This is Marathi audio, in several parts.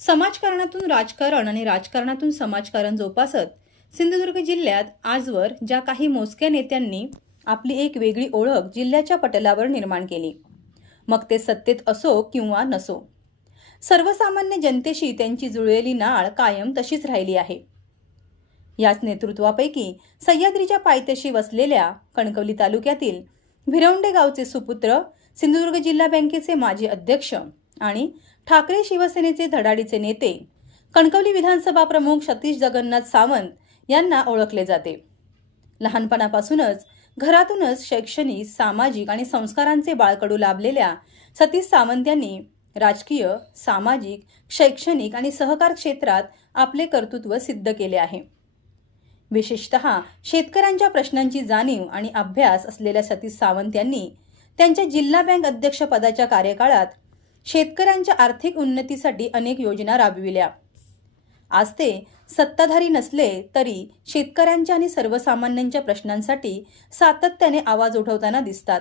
समाजकारणातून राजकारण आणि राजकारणातून समाजकारण जोपासत सिंधुदुर्ग जिल्ह्यात आजवर ज्या काही मोजक्या नेत्यांनी आपली एक वेगळी ओळख जिल्ह्याच्या पटलावर निर्माण केली, मग ते सत्तेत असो किंवा नसो, सर्वसामान्य जनतेशी त्यांची जुळलेली नाळ कायम तशीच राहिली आहे. याच नेतृत्वापैकी सह्याद्रीच्या पायथ्याशी वसलेल्या कणकवली तालुक्यातील भिरवंडे गावचे सुपुत्र, सिंधुदुर्ग जिल्हा बँकेचे माजी अध्यक्ष आणि ठाकरे शिवसेनेचे धडाडीचे नेते, कणकवली विधानसभा प्रमुख सतीश जगन्नाथ सावंत यांना ओळखले जाते. लहानपणापासूनच घरातूनच शैक्षणिक, सामाजिक आणि संस्कारांचे बाळकडू लाभलेल्या सतीश सावंत यांनी राजकीय, सामाजिक, शैक्षणिक आणि सहकार क्षेत्रात आपले कर्तृत्व सिद्ध केले आहे. विशेषतः शेतकऱ्यांच्या प्रश्नांची जाणीव आणि अभ्यास असलेल्या सतीश सावंत यांनी त्यांच्या जिल्हा बँक अध्यक्ष पदाच्या कार्यकाळात शेतकऱ्यांच्या आर्थिक उन्नतीसाठी अनेक योजना राबविल्या. आज ते सत्ताधारी नसले तरी शेतकऱ्यांच्या आणि सर्वसामान्यांच्या प्रश्नांसाठी सातत्याने आवाज उठवताना दिसतात.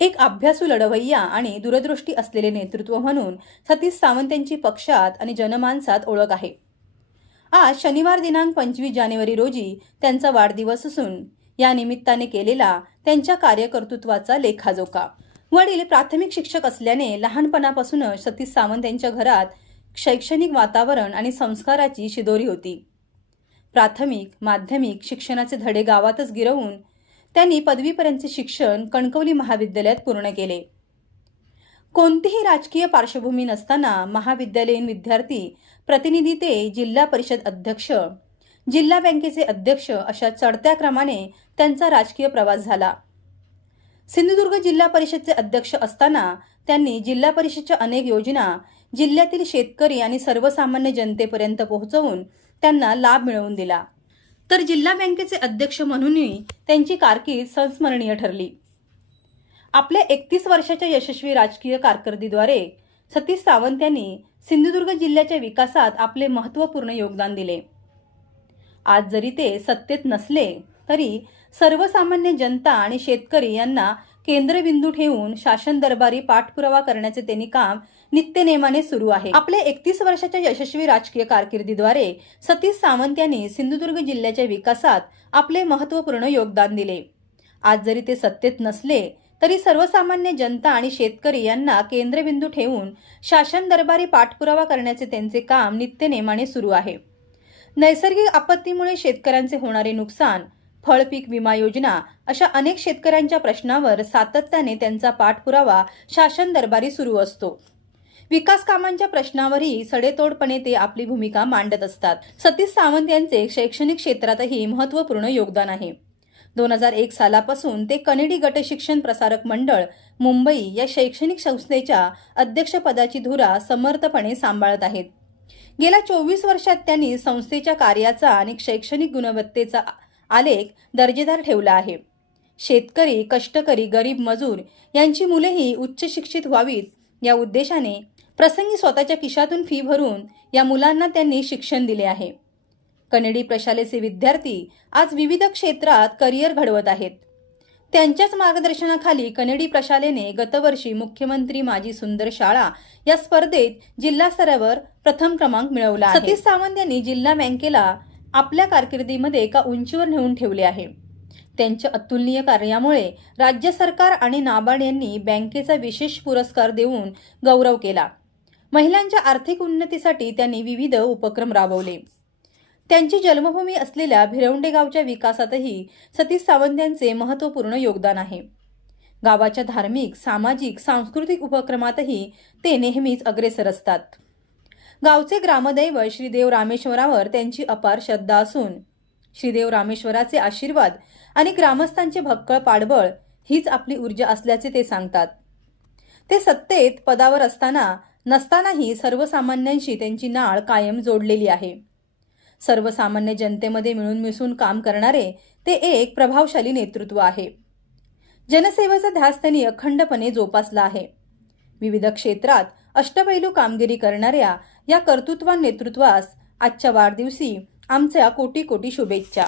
एक अभ्यासू लढवय्या आणि दूरदृष्टी असलेले नेतृत्व म्हणून सतीश सावंत यांची पक्षात आणि जनमानसात ओळख आहे. आज शनिवार दिनांक 25 जानेवारी रोजी त्यांचा वाढदिवस असून या निमित्ताने केलेला त्यांच्या कार्यकर्तृत्वाचा लेखाजोखा. वडील प्राथमिक शिक्षक असल्याने लहानपणापासूनच सतीश सावंत यांच्या घरात शैक्षणिक वातावरण आणि संस्काराची शिदोरी होती. प्राथमिक, माध्यमिक शिक्षणाचे धडे गावातच गिरवून त्यांनी पदवीपर्यंतचे शिक्षण कणकवली महाविद्यालयात पूर्ण केले. कोणतीही राजकीय पार्श्वभूमी नसताना महाविद्यालयीन विद्यार्थी प्रतिनिधी ते जिल्हा परिषद अध्यक्ष, जिल्हा बँकेचे अध्यक्ष अशा चढत्या क्रमाने त्यांचा राजकीय प्रवास झाला. सिंधुदुर्ग जिल्हा परिषदचे अध्यक्ष असताना त्यांनी जिल्हा परिषदच्या अनेक योजना जिल्ह्यातील शेतकरी आणि सर्वसामान्य जनतेपर्यंत पोहोचवून त्यांना लाभ मिळवून दिला. तर जिल्हा बँकेचे अध्यक्ष म्हणूनही त्यांची कारकीर्द संस्मरणीय ठरली. आपल्या 31 वर्षाच्या यशस्वी राजकीय कारकिर्दीद्वारे सतीश सावंत यांनी सिंधुदुर्ग जिल्ह्याच्या विकासात आपले महत्त्वपूर्ण योगदान दिले. आज जरी ते सत्तेत नसले तरी सर्वसामान्य जनता आणि शेतकरी यांना केंद्रबिंदू ठेवून शासन दरबारी पाठपुरावा करण्याचे त्यांनी काम नित्यनेमाने सुरू आहे. आपल्या 31 वर्षाच्या यशस्वी राजकीय कारकिर्दीद्वारे सतीश सावंत यांनी सिंधुदुर्ग जिल्ह्याच्या विकासात आपले महत्त्वपूर्ण योगदान दिले. आज जरी ते सत्तेत नसले तरी सर्वसामान्य जनता आणि शेतकरी यांना केंद्रबिंदू ठेवून शासन दरबारी पाठपुरावा करण्याचे त्यांचे काम नित्यनेमाने सुरू आहे. नैसर्गिक आपत्तीमुळे शेतकऱ्यांचे होणारे नुकसान, फळपीक विमा योजना अशा अनेक शेतकऱ्यांच्या प्रश्नावर सातत्याने त्यांचा पाठपुरावा शासन दरबारी सुरू असतो. विकास कामांच्या प्रश्नावरही सडेतोडपणे ते आपली भूमिका मांडत असतात. सतीश सावंत यांचे शैक्षणिक क्षेत्रातही महत्त्वपूर्ण योगदान आहे. 2001 सालापासून ते कनेडी गट शिक्षण प्रसारक मंडळ मुंबई या शैक्षणिक संस्थेच्या अध्यक्षपदाची धुरा समर्थपणे सांभाळत आहेत. गेल्या 24 वर्षात त्यांनी संस्थेच्या कार्याचा आणि शैक्षणिक गुणवत्तेचा आलेख दर्जेदार ठेवला आहे. शेतकरी, कष्टकरी, गरीब मजूर यांची मुलेही उच्च शिक्षित व्हावीत या उद्देशाने प्रसंगी स्वतःच्या खिशातून फी भरून या मुलांना त्यांनी शिक्षण दिले आहे. कनेडी प्रशालेचे विद्यार्थी आज विविध क्षेत्रात करिअर घडवत आहेत. त्यांच्याच मार्गदर्शनाखाली कनेडी प्रशालेने गतवर्षी मुख्यमंत्री माझी सुंदर शाळा या स्पर्धेत जिल्हा स्तरावर प्रथम क्रमांक मिळवला आहे. सतीश सावंत यांनी जिल्हा बँकेला आपल्या कारकिर्दीमध्ये एका उंचीवर नेऊन ठेवले आहे. त्यांच्या अतुलनीय कार्यामुळे राज्य सरकार आणि नाबार्ड यांनी बँकेचा विशेष पुरस्कार देऊन गौरव केला. महिलांच्या आर्थिक उन्नतीसाठी त्यांनी विविध उपक्रम राबवले. त्यांची जन्मभूमी असलेल्या भिरवंडे गावच्या विकासातही सतीश सावंत यांचे महत्त्वपूर्ण योगदान आहे. गावाच्या धार्मिक, सामाजिक, सांस्कृतिक उपक्रमातही ते नेहमीच अग्रेसर असतात. गावचे ग्रामदैव श्रीदेव रामेश्वरावर त्यांची अपार श्रद्धा असून श्रीदेव रामेश्वराचे आशीर्वाद आणि ग्रामस्थांचे भक्कळ पाठबळ हीच आपली ऊर्जा असल्याचे ते सांगतात. ते सत्तेत पदावर नसतानाही सर्वसामान्यांशी त्यांची नाळ कायम जोडलेली आहे. सर्वसामान्य जनतेमध्ये मिळून मिसळून काम करणारे ते एक प्रभावशाली नेतृत्व आहे. जनसेवेचा ध्यास त्यांनी अखंडपणे जोपासला आहे. विविध क्षेत्रात अष्टपैलू कामगिरी करणाऱ्या या कर्तृत्वान नेतृत्वास आजच्या वाढदिवशी आमच्या कोटी कोटी शुभेच्छा.